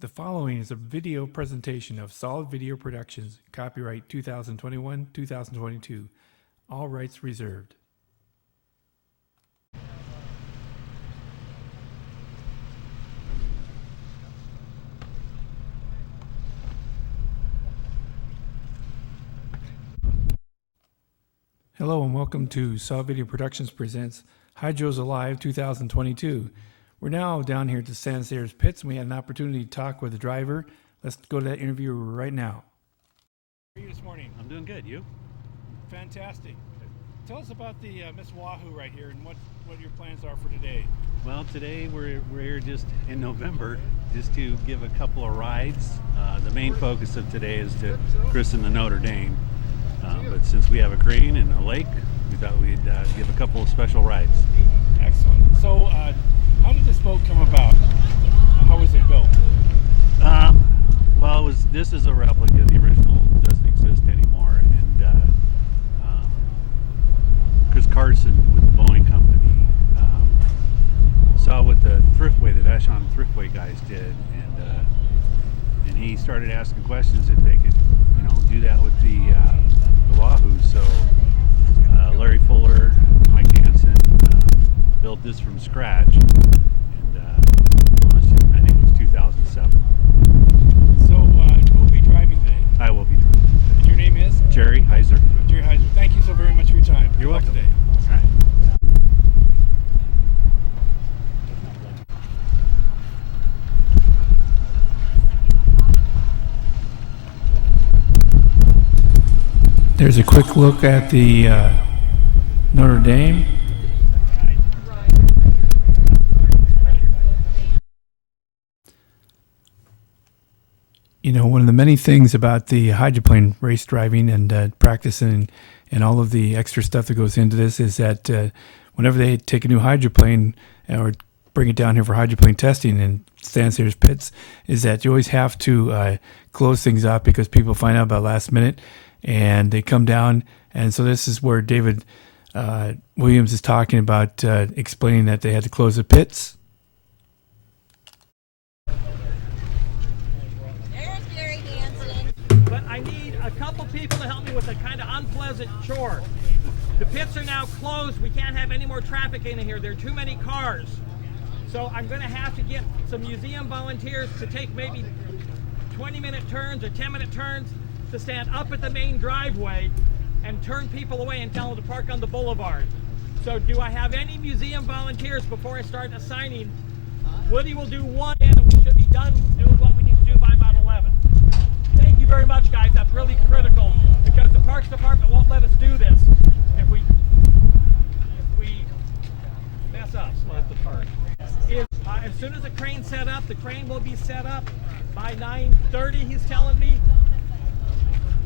The following is a video presentation of Solid Video Productions, copyright 2021-2022, all rights reserved. Hello and welcome to Solid Video Productions presents Hydros Alive 2022. We're now down here at the San Andreas pits, and we had an opportunity to talk with the driver. Let's go to that interview right now. How are you this morning? I'm doing good. You? Fantastic. Tell us about the Miss Wahoo right here and what your plans are for today. Well, today we're here just in November just to give a couple of rides. The main focus of today is to christen the Notre Dame. But since we have a crane and a lake, we thought we'd give a couple of special rides. Excellent. So, how did this boat come about? How was it built? Well, this is a replica. The original doesn't exist anymore. And Chris Carson with the Boeing Company saw what the Thriftway, the Vashon Thriftway guys did, and he started asking questions if they could, do that with the Wahoo. So Larry Fuller, Mike Hansen built this from scratch, and launched it, I think it was 2007. So who will be driving today? I will be driving. And your name is? Jerry Heiser. Jerry Heiser. Thank you so very much for your time. You're Good luck welcome. today. All right. There's a quick look at the Notre Dame. One of the many things about the hydroplane race driving and practicing and all of the extra stuff that goes into this is that whenever they take a new hydroplane or bring it down here for hydroplane testing in San Andreas pits, is that you always have to close things up because people find out about last minute and they come down. And so this is where David Williams is talking about explaining that they had to close the pits. But I need a couple people to help me with a kind of unpleasant chore. The pits are now closed. We can't have any more traffic in here. There are too many cars. So I'm going to have to get some museum volunteers to take maybe 20-minute turns or 10-minute turns to stand up at the main driveway and turn people away and tell them to park on the boulevard. So do I have any museum volunteers before I start assigning? Woody will do one, and we should be done doing what we need to do by about 11. Thank you very much, guys. That's really critical because the Parks Department won't let us do this if we mess up. Let the park. As soon as the crane's set up, the crane will be set up by 9:30. He's telling me.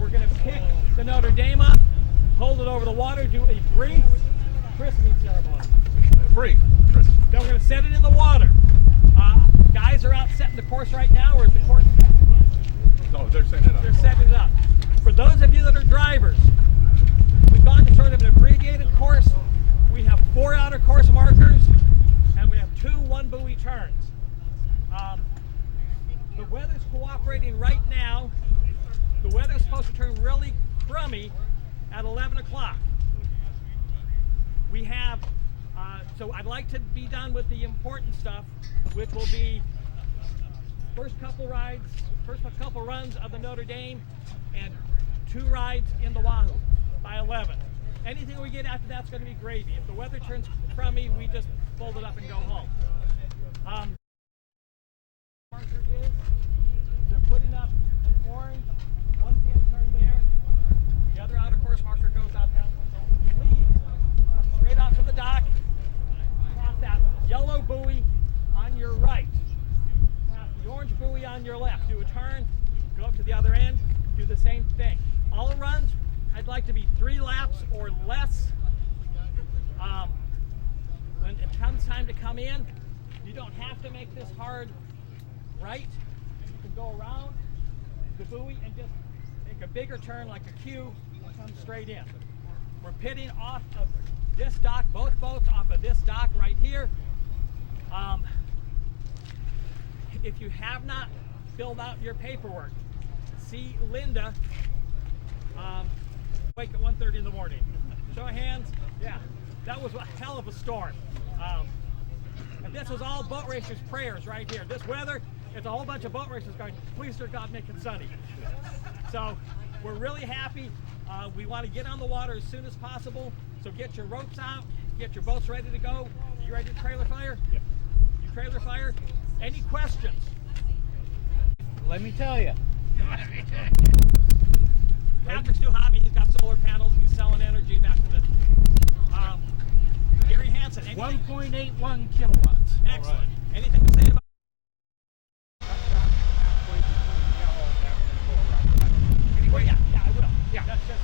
We're going to pick the Notre Dame up, hold it over the water, do a brief christening ceremony. Brief. Then we're going to set it in the water. Guys are out setting the course right now, or is the course set? No, they're setting it up. They're setting it up. For those of you that are drivers, we've gone to sort of an abbreviated course. We have 4 outer course markers, and we have 2 one-buoy turns. The weather's cooperating right now. The weather's supposed to turn really crummy at 11 o'clock. We have, so I'd like to be done with the important stuff, which will be first couple runs of the Notre Dame and 2 rides in the Wahoo by 11. Anything we get after that's going to be gravy. If the weather turns crummy, we just fold it up and go home. Marker is, they're putting up an orange 1-pin turn there. The other outer course marker goes out down. So leave, come straight out from the dock, past that yellow buoy on your right, past the orange buoy on your left. Do a turn, go up to the other end, do the same thing. All runs, I'd like to be 3 laps or less. When it comes time to come in, you don't have to make this hard right. You can go around the buoy and just make a bigger turn like a Q and come straight in. We're pitting off of this dock, both boats off of this dock right here. If you have not filled out your paperwork. See Linda wake at 1:30 in the morning. Show of hands. Yeah, that was a hell of a storm. And this was all boat racers' prayers right here. This weather, it's a whole bunch of boat racers going, please, dear God, make it sunny. So we're really happy. We want to get on the water as soon as possible. So get your ropes out, get your boats ready to go. You ready to trailer fire? Yep. You trailer fire? Any questions? Let me tell you. Patrick's new hobby, he's got solar panels, he's selling energy back to the Gary Hansen. 1.81 kilowatts. Excellent. Anything to say about well, yeah, I will. Yeah. That's just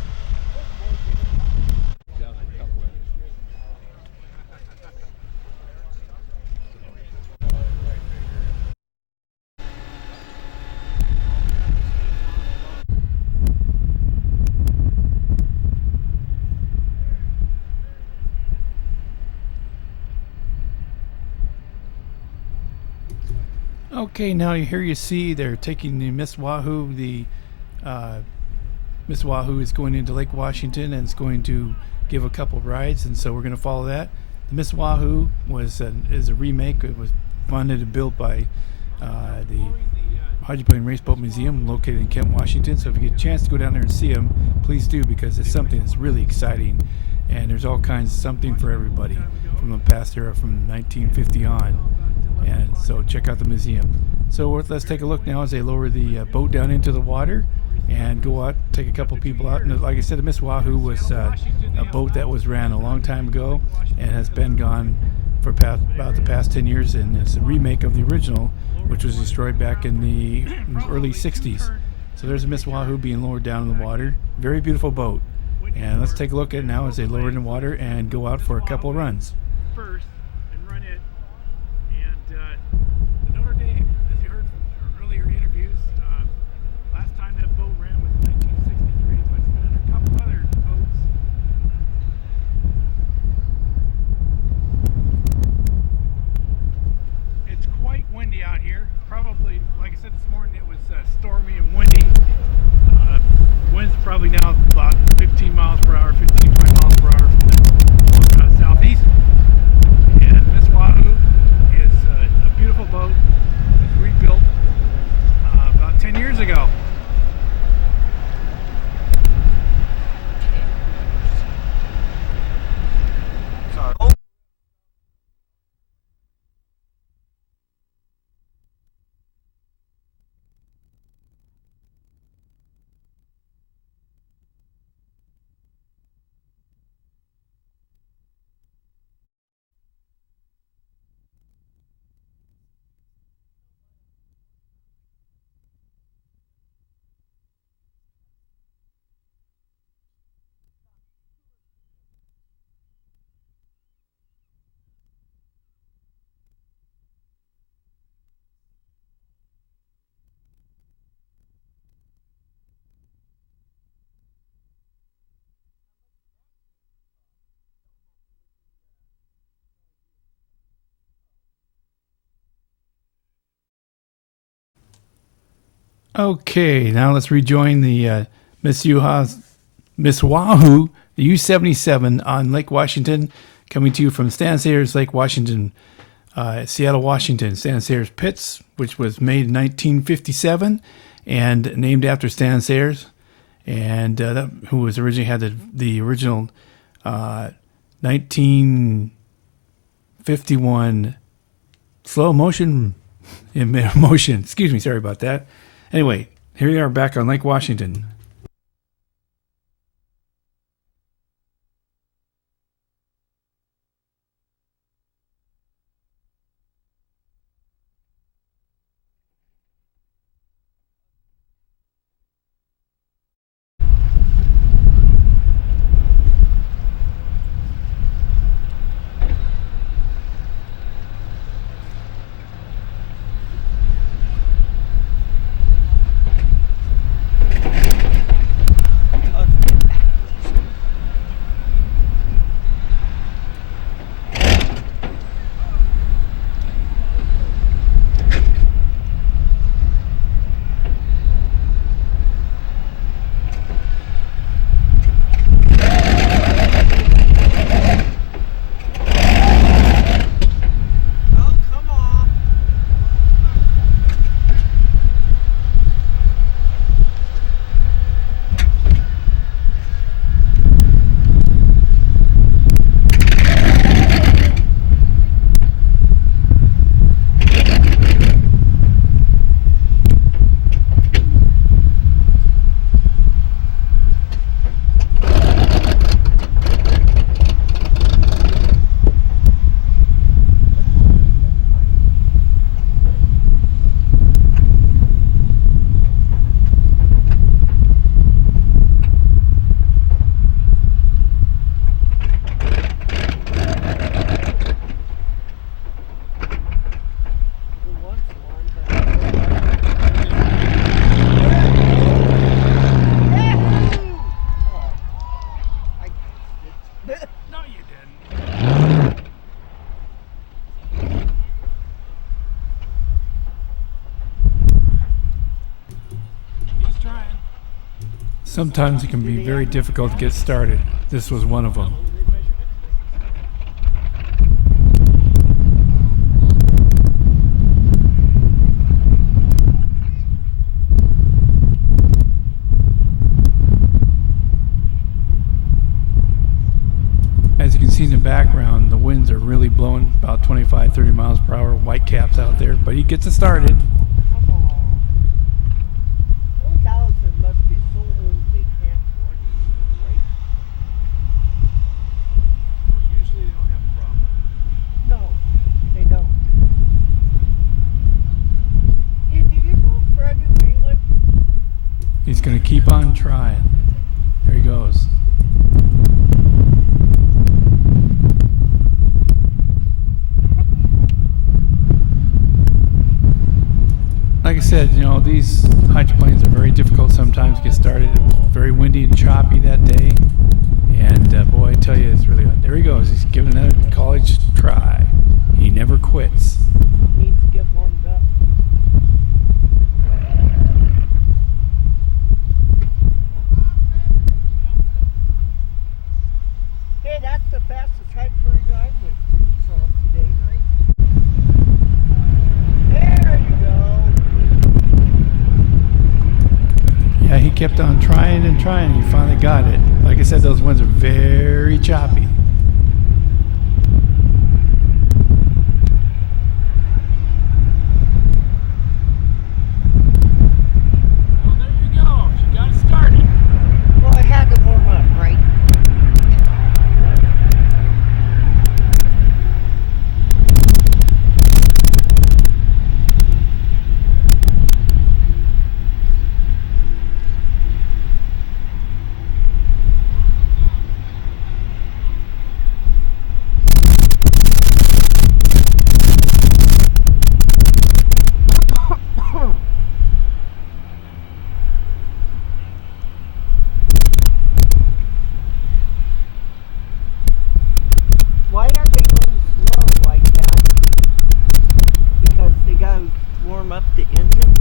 Okay, now here you see they're taking the Miss Wahoo. The Miss Wahoo is going into Lake Washington and it's going to give a couple rides, and so we're going to follow that. The Miss Wahoo is a remake. It was funded and built by the Hydroplane Race Boat Museum located in Kent, Washington. So if you get a chance to go down there and see them, please do, because it's something that's really exciting, and there's all kinds of something for everybody from the past era, from 1950 on. And so check out the museum. So let's take a look now as they lower the boat down into the water and go out, take a couple people out. And like I said, the Miss Wahoo was a boat that was ran a long time ago and has been gone for about the past 10 years, and it's a remake of the original, which was destroyed back in the early 60s. So there's a Miss Wahoo being lowered down in the water. Very beautiful boat. And let's take a look at it now as they lower it in the water and go out for a couple of runs. First and run it, and the Notre Dame, as you heard from earlier interviews, last time that boat ran was 1963, but it's been in a couple other boats. It's quite windy out here. Probably, like I said this morning, it was stormy and windy. Wind's probably now about 15 miles per hour, 15, 20 miles per hour from the southeast. And Miss Wahoo is a beautiful boat. It was rebuilt about 10 years ago. Okay, now let's rejoin the Miss Wahoo, the U77 on Lake Washington, coming to you from Stan Sayers Lake, Washington, Seattle, Washington. Stan Sayers Pits, which was made in 1957 and named after Stan Sayers, and who was originally had the original 1951 slow motion motion. Excuse me, sorry about that. Anyway, here we are back on Lake Washington. Sometimes it can be very difficult to get started. This was one of them. As you can see in the background, the winds are really blowing about 25, 30 miles per hour, white caps out there, but he gets it started. Come on. Those Allison must be so old they can't run anymore, right? Usually they don't have a problem. No, they don't. Hey, do you know Fred in England? He's going to keep on trying. There he goes. Like I said, you know, these hydroplanes are very difficult sometimes to get started. It was very windy and choppy that day. And boy, I tell you, it's really, there he goes. He's giving it a college try. He never quits. Needs to get warmed up. Hey, that's the fastest height for a guy with saw today, right? There you go. Yeah, he kept on trying and trying. He finally got it. Like I said, those winds are very choppy. Well, there you go. She got it started. Well, I had to warm up, right? Why aren't they going slow like that? Because they gotta warm up the engine.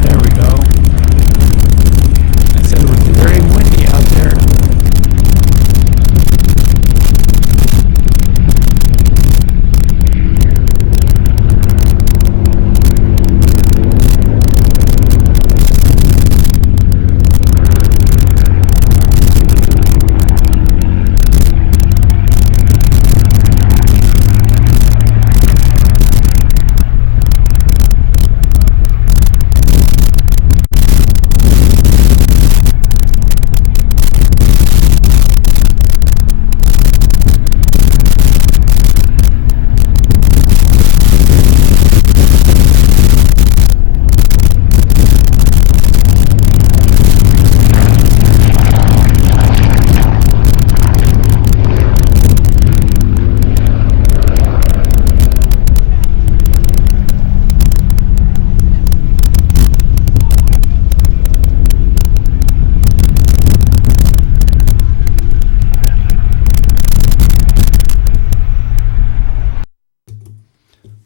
There we go. I said it was very windy out there.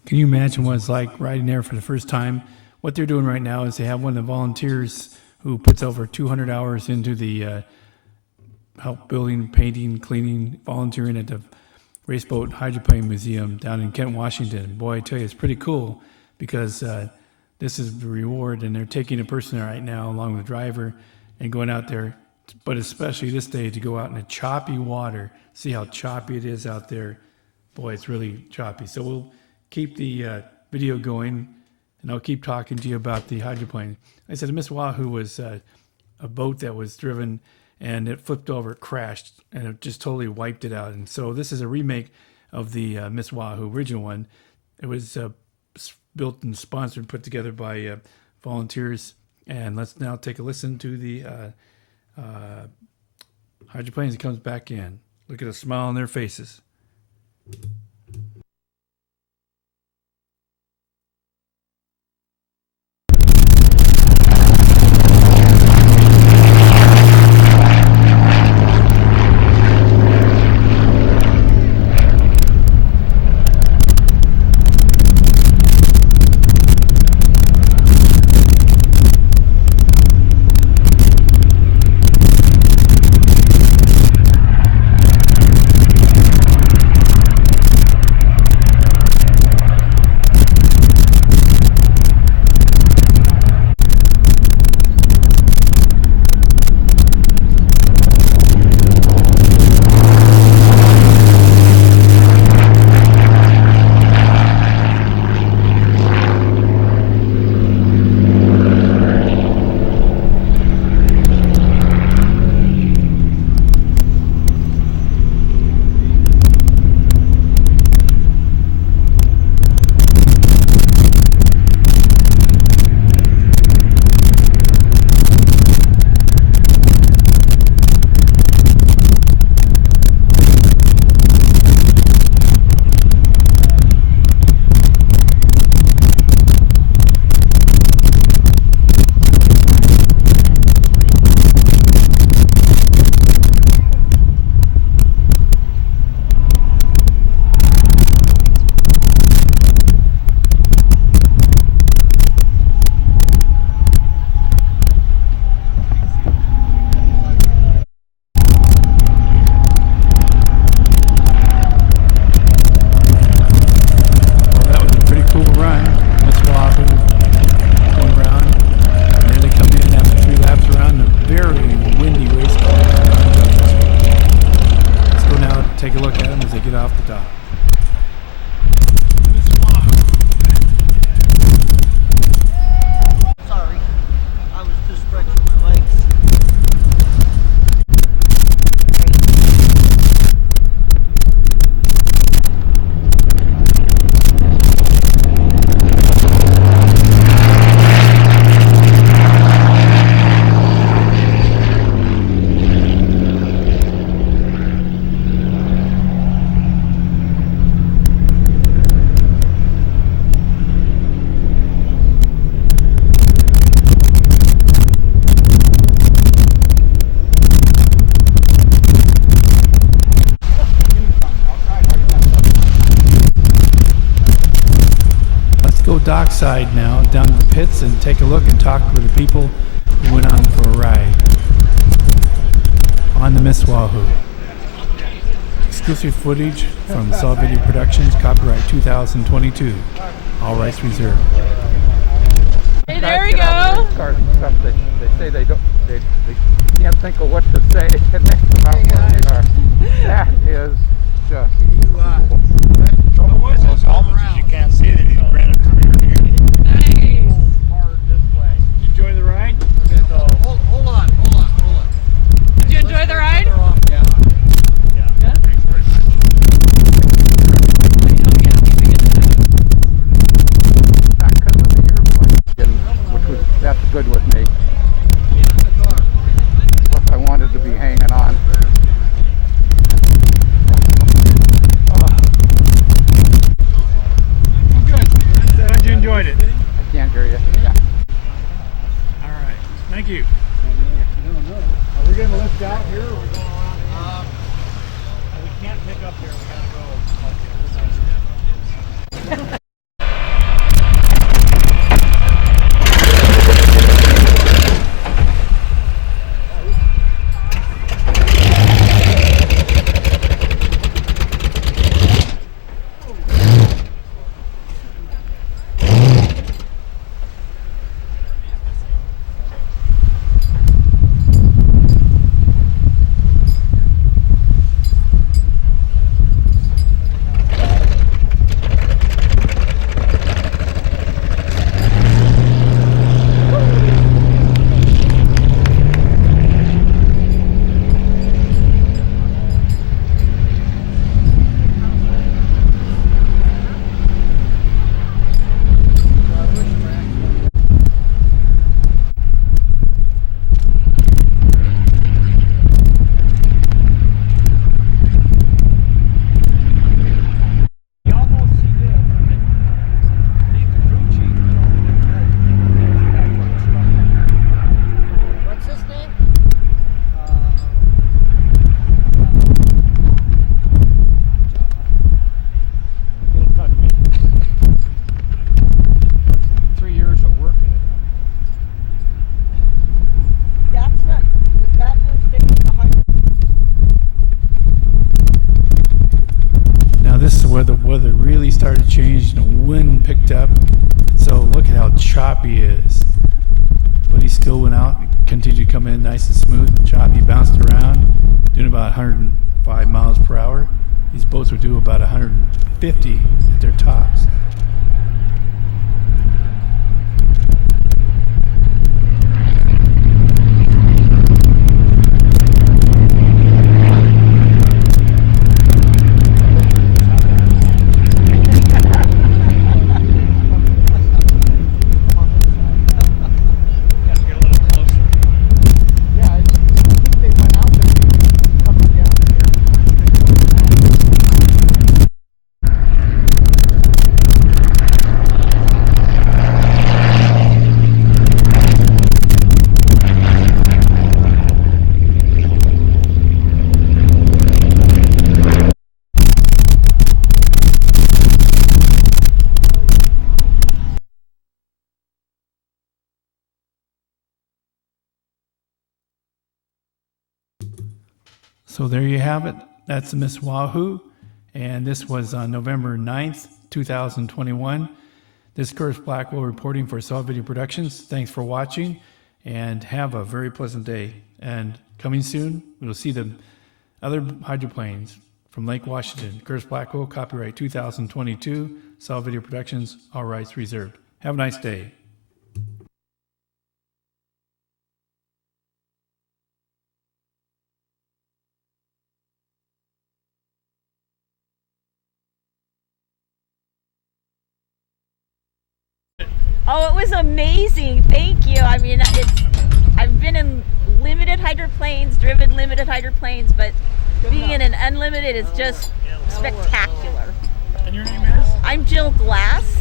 Can you imagine what it's like riding there for the first time? What they're doing right now is they have one of the volunteers who puts over 200 hours into the help building, painting, cleaning, volunteering at the Raceboat Hydroplane Museum down in Kent, Washington. Boy, I tell you, it's pretty cool because this is the reward, and they're taking a person right now along with the driver and going out there, but especially this day to go out in the choppy water, see how choppy it is out there. Boy, it's really choppy. So we'll keep the video going, and I'll keep talking to you about the hydroplane. I said Miss Wahoo was a boat that was driven, and it flipped over, it crashed, and it just totally wiped it out. And so this is a remake of the Miss Wahoo original one. It was built and sponsored, put together by volunteers. And let's now take a listen to the hydroplanes. It comes back in. Look at the smile on their faces. Take a look at them as they get off the dock. Sorry, I was just stretching my legs. Go dockside now, down to the pits, and take a look and talk with the people who went on for a ride on the Miss Wahoo. Exclusive footage from Solid Video Productions, copyright 2022. All rights reserved. Hey, there we go. Cars and stuff, they say they can't think of what to say about where they are. That is just Those helmets, you can't see that he ran it through your ear. Nice. Hard this way. Did you enjoy the ride? Hold on. Did you enjoy the ride? Yeah. Yeah? Thanks very much. not because of the airplane, which was, that's good with me. Plus I wanted to be hanging on. where the weather really started changing. The wind picked up. So look at how choppy it is. But he still went out, continued to come in nice and smooth, choppy, bounced around, doing about 105 miles per hour. These boats would do about 150 at their tops. Yeah, I think they went out there coming down So there you have it. That's the Miss Wahoo. And this was on November 9th, 2021. This is Curtis Blackwell reporting for Solid Video Productions. Thanks for watching and have a very pleasant day. And coming soon, we'll see the other hydroplanes from Lake Washington. Curtis Blackwell, copyright 2022, Solid Video Productions, all rights reserved. Have a nice day. Oh, it was amazing. Thank you. I mean, I've been in limited hydroplanes, driven limited hydroplanes, but being in an unlimited is just spectacular. And your name is? I'm Jill Glass.